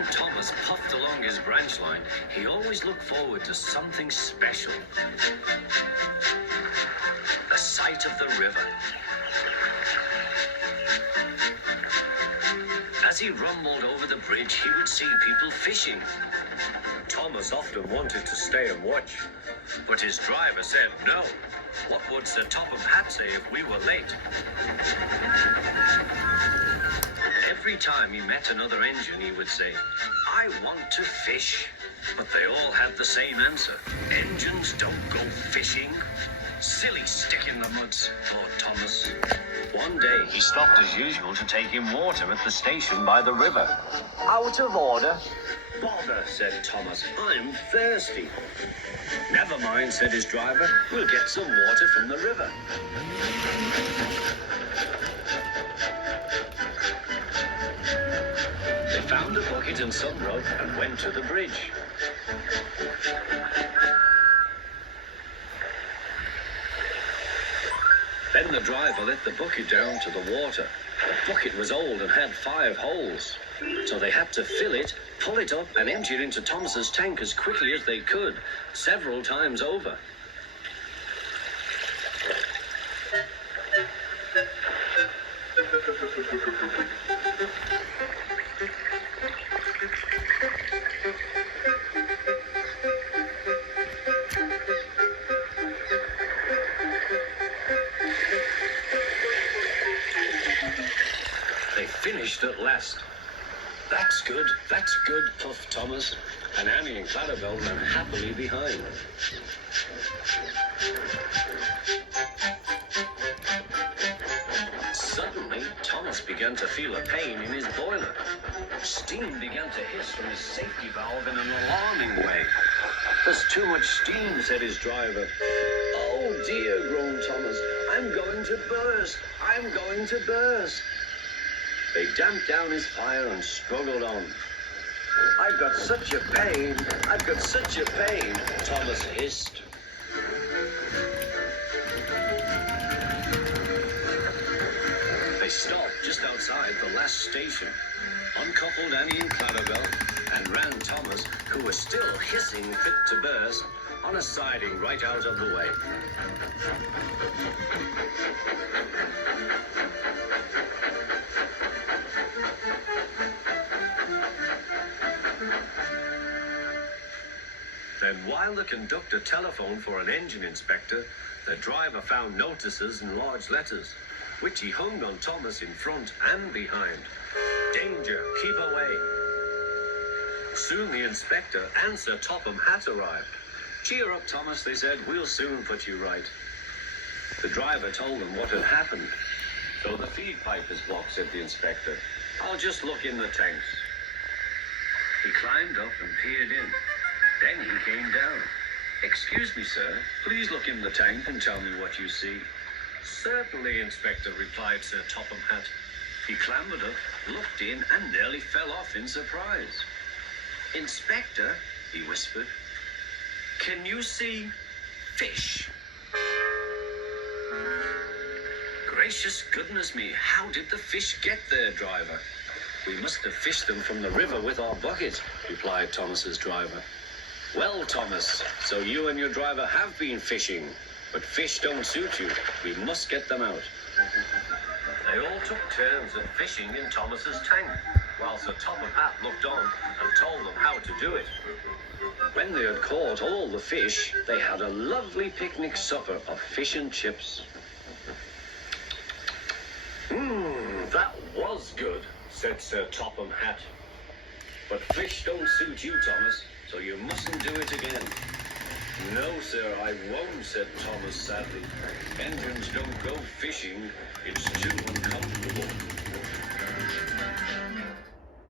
when Thomas puffed along his branch line, he always looked forward to something special. The sight of the river. As he rumbled over the bridge, he would see people fishing. Thomas often wanted to stay and watch, but his driver said no. What would Sir Topham Hatt say if we were late? Every time he met another engine, he would say, "I want to fish." But they all had the same answer. Engines don't go fishing. Silly stick in the muds, thought Thomas. One day he stopped as usual to take in water at the station by the river. "Out of order." "Bother," said Thomas. "I'm thirsty." "Never mind," said his driver. "We'll get some water from the river." They found a bucket and some rope and went to the bridge. Then the driver let the bucket down to the water. The bucket was old and had 5 holes. So they had to fill it, pull it up, and empty it into Thomas's tank as quickly as they could, several times over. They finished at last. That's good, puffed Thomas, and Annie and Clarabel ran happily behind. Suddenly, Thomas began to feel a pain in his boiler. Steam began to hiss from his safety valve in an alarming way. "There's too much steam," said his driver. "Oh dear," groaned Thomas. "I'm going to burst. I'm going to burst." They damped down his fire and struggled on. "I've got such a pain. I've got such a pain," Thomas hissed. They stopped just outside the last station, uncoupled Annie and Clarabel, and ran Thomas, who was still hissing fit to burst, on a siding right out of the way. Then while the conductor telephoned for an engine inspector, the driver found notices in large letters, which he hung on Thomas in front and behind. "Danger, keep away." Soon the inspector and Sir Topham Hatt arrived. "Cheer up, Thomas," they said. "We'll soon put you right." The driver told them what had happened. "So the feed pipe is blocked," said the inspector. "I'll just look in the tanks." He climbed up and peered in. Then he came down. "Excuse me, sir. Please look in the tank and tell me what you see." "Certainly, Inspector," replied Sir Topham Hatt. He clambered up, looked in, and nearly fell off in surprise. "Inspector," he whispered, "can you see fish?" "Gracious goodness me, how did the fish get there, driver?" "We must have fished them from the river with our bucket," replied Thomas's driver. "Well, Thomas, so you and your driver have been fishing, but fish don't suit you. We must get them out." They all took turns at fishing in Thomas's tank, while Sir Topham Hatt looked on and told them how to do it. When they had caught all the fish, they had a lovely picnic supper of fish and chips. That was good," said Sir Topham Hatt. "But fish don't suit you, Thomas, so you mustn't do it again." "No, sir, I won't," said Thomas sadly. "Engines don't go fishing. It's too uncomfortable."